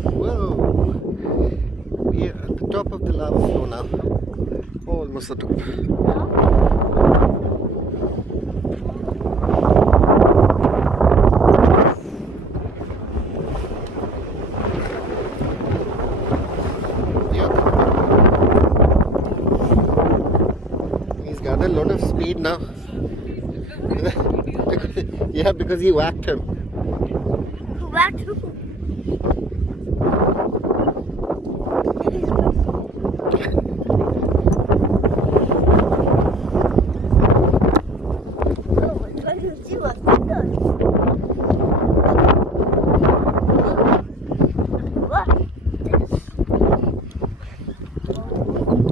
Whoa! We are at the top of the lava flow now. Almost the top. Yep. He's got a lot of speed now. Yeah, because he whacked him. Whacked who?